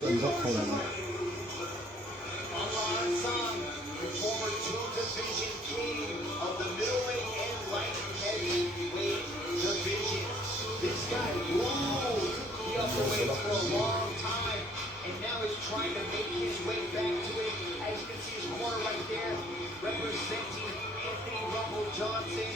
연속성은 the former two-division king of the middleweight and light heavyweight division. This guy ruled the upperweights for a long time, and now he's trying to make his way back to it. As you can see his corner right there, representing Anthony Rumble Johnson,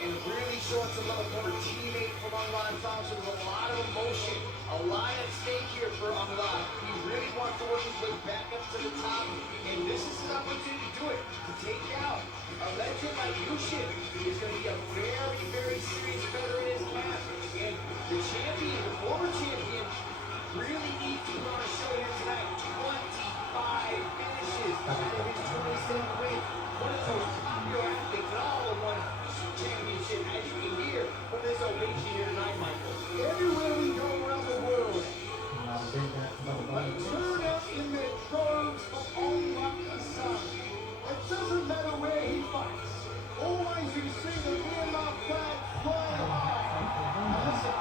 and really showing some love for a teammate from Anglad Thompson. There's a lot of emotion, a lot at stake here for Anglad. He really wants to work his way back up to the top, and this is his opportunity to do it, to take out a legend like Yushin. He's going to be a very, very serious veteran in his camp, and the champion, the former champion, really needs to put on a show here tonight. 25 finishes out of his 27 wins. One of those popular athletes that all have won championship, as you can hear from this ovation here tonight, Michael. Everywhere we go around the world, turn up in the droves of Anglad Hassan. It doesn't matter where he fights. Always you see the Myanmar flag fly high. Now listen.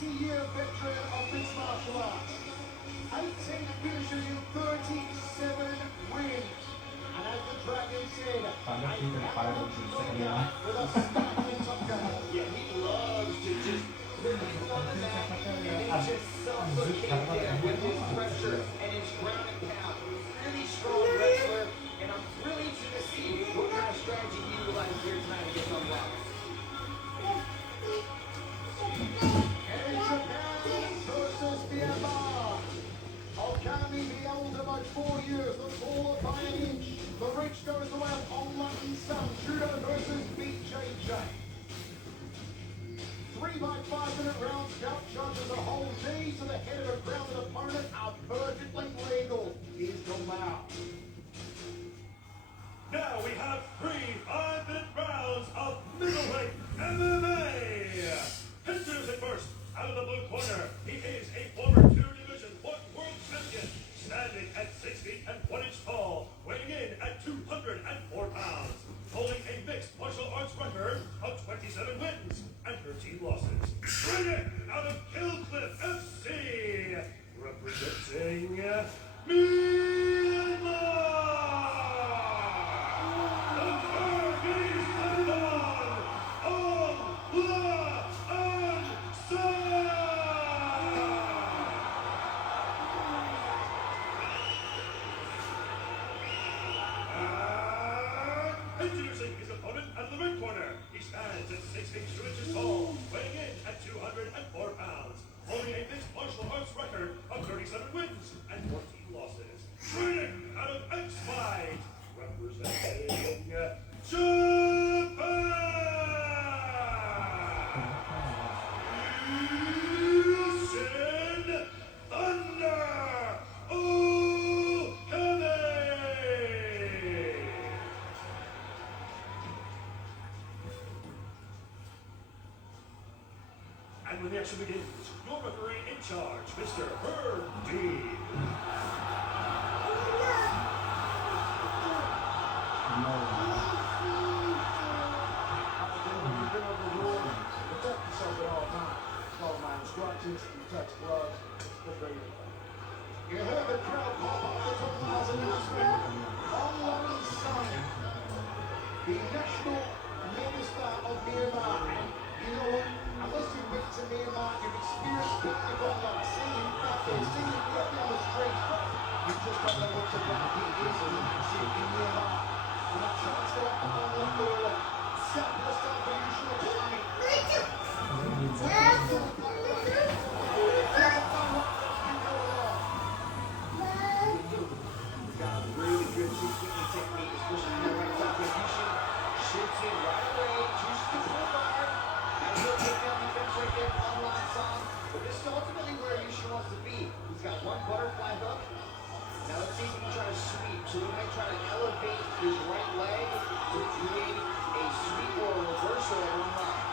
20-year veteran of this martial arts. 18 finishes in 37 wins. And as the Dragon said, with a stunning top gun. Yeah, he loves to just put people on the mat and then just suffocate them with his pressure and his ground and pound. Really strong wrestler, and I'm really interested to see what kind of strategy he utilizes here tonight against Anglad. Okami, the elder by 4 years, the taller by an inch. The reach goes the way of Onlucky Sun. Judo versus BJJ. 3-by-5-minute rounds. Scout judges a whole knee to the head of a grounded opponent are perfectly legal. Here's the loud. Now we have 3 5-minute rounds of middleweight MMA. Enters at first, out of the blue corner, he is a former 2-division world champion, standing at 6 feet and 1 inch tall, weighing in at 204 pounds, holding a mixed martial arts record of 27 wins and 13 losses. Training out of Killcliff FC, representing Myanmar. Introducing his opponent at the ring corner. He stands at 6 feet 2 inches tall, weighing in at 204 pounds, holding a mixed martial arts record of 37 wins and 14 losses. Training out of X-Fight, representing Japan. Yushin Thunder Okami. And when the action begins, your referee in charge, Mr. Herb Dean. instructions, you touch gloves, it's ready to go. You heard the crowd pop off the top miles announcement. Online sign. The national minister of Myanmar. And you know what? Unless you've been to Myanmar, you've experienced Dr. Gongla, seeing him out there, seeing him walk down the street. You just don't know what's about. He is a leadership in Myanmar. And a chancellor of Angkor, Southwest Revolutionary Army. Got a really good two-kicking technique, especially in the right distribution. Shoots in right away, chooses to pull guard, and he'll take down defense right there from Online Song. But this is ultimately where Yushin wants to be. He's got one butterfly hook. Now let's see if he can try to sweep. So he might try to elevate his right leg to create a sweep or a reversal at one line.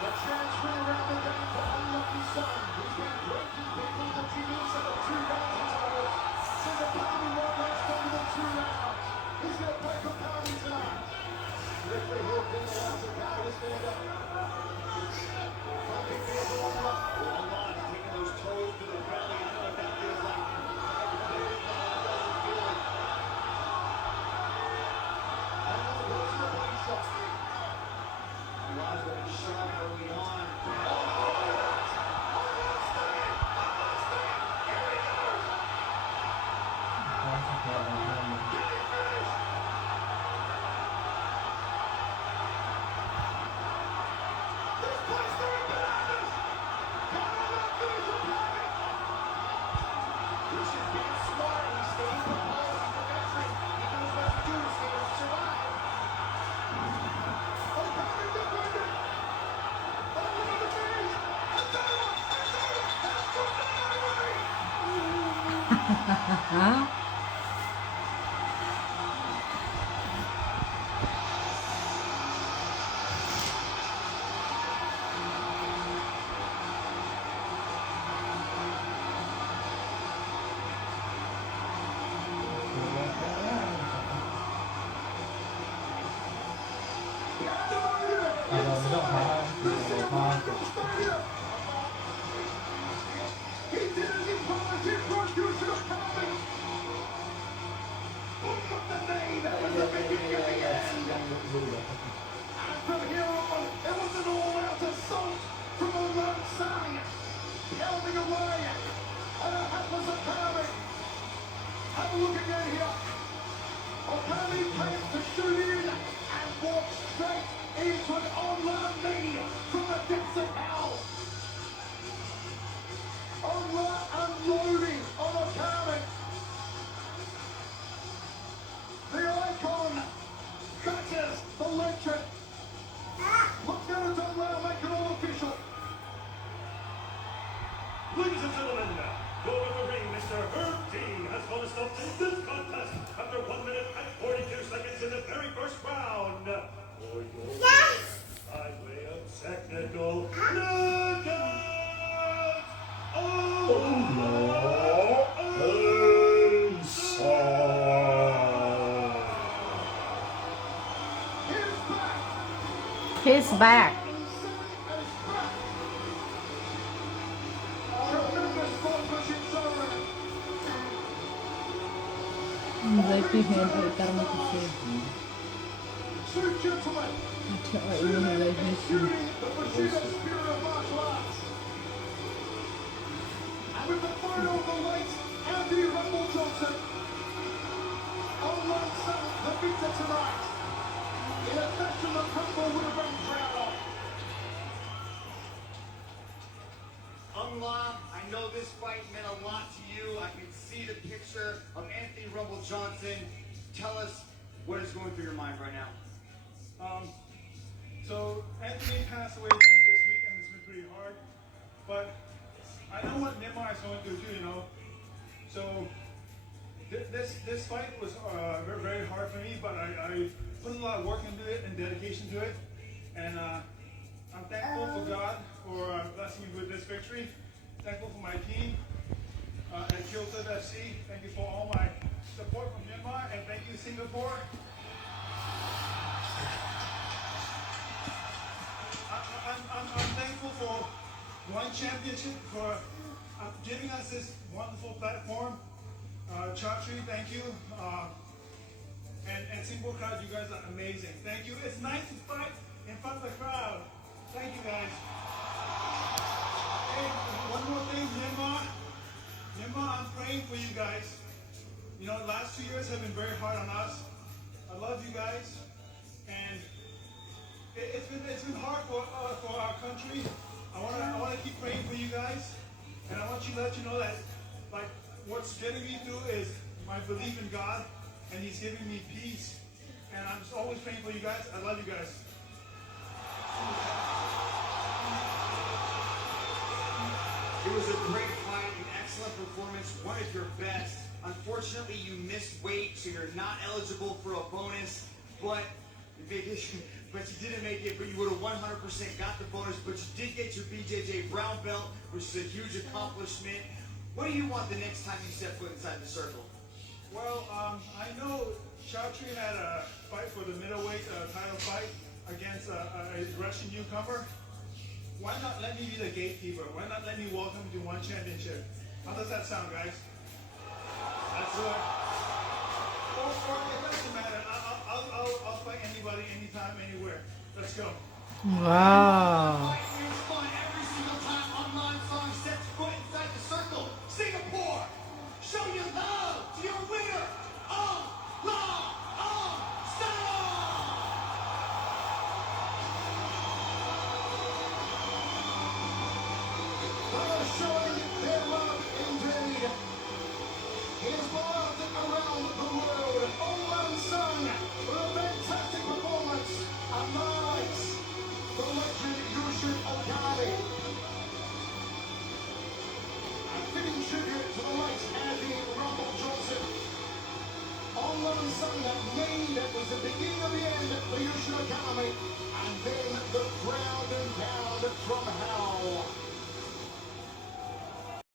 The transfer around the ring for Unlucky Son. He's been breaking people the GBs of the 2 rounds titles. Says the Party won't last longer than 2 rounds. He's going to play for Party tonight. Ripley Hill didn't allow the Party to stand up. Pumping feels a lot. Online taking those toes to the belly. I know what that feels like. Doesn't feel it. And then goes to the body shot. Live with a shot early on. From here on, it was an all-out assault from Online Song, pounding away at a hapless Okami. Have a look again here. Okami plans to shoot in and walk straight into an online knee from the depths of hell. Online unloading on Okami. The icon catches the legend. Look down at Online, make it all official. Ladies and gentlemen, your referee, Mr. Herb T, has called a stop to this contest after 1 minute and 42 seconds in the very first round. For your by way of technical knockout! He's back. Berarti hebat karena kecil. Ada ini lagi sih. With the final of the late Anthony Rumble Johnson, Online Song, the victor tonight. In a fashion the Rumble would have been proud of. Umla, I know this fight meant a lot to you. I can see the picture of Anthony Rumble Johnson. Tell us what is going through your mind right now. So Anthony passed away during this week, and it's been pretty hard. But I know what Myanmar is going through too, you know. So this fight was very, very hard for me, but I put a lot of work into it and dedication to it. And I'm thankful for God for blessing me with this victory. Thankful for my team at Kyoto FC. Thank you for all my support from Myanmar, and thank you Singapore. One Championship for giving us this wonderful platform. Chatri, thank you. And Simple Crowd, you guys are amazing. Thank you. It's nice to fight in front of the crowd. Thank you guys. Hey, one more thing, Myanmar. Myanmar, I'm praying for you guys. You know, the last 2 years have been very hard on us. I love you guys. And it's been hard for our country. I wanna keep praying for you guys. And I want to let you know that, like, what's getting me through is my belief in God, and He's giving me peace. And I'm just always praying for you guys. I love you guys. It was a great fight, an excellent performance, one of your best. Unfortunately, you missed weight, so you're not eligible for a bonus. But you didn't make it, but you would have 100% got the bonus. But you did get your BJJ brown belt, which is a huge accomplishment. What do you want the next time you step foot inside the circle? Well, I know Chatri had a fight for the middleweight title fight against a Russian newcomer. Why not let me be the gatekeeper? Why not let me welcome to One Championship? How does that sound, guys? That's right. Or it doesn't matter. I'll fight anybody, anytime, anywhere. Let's go. Wow. It's fun every single time Online Song steps foot inside the circle. Singapore, show your love to your winner of Law of Style. They're showing their love indeed. He is beloved around the world. Online Song, with a fantastic performance, amongst the legend Yushin Okada. A fitting tribute to the likes of Eddie Rumble Johnson. Online Song, that name that was the beginning of the end for Yushin Okada. And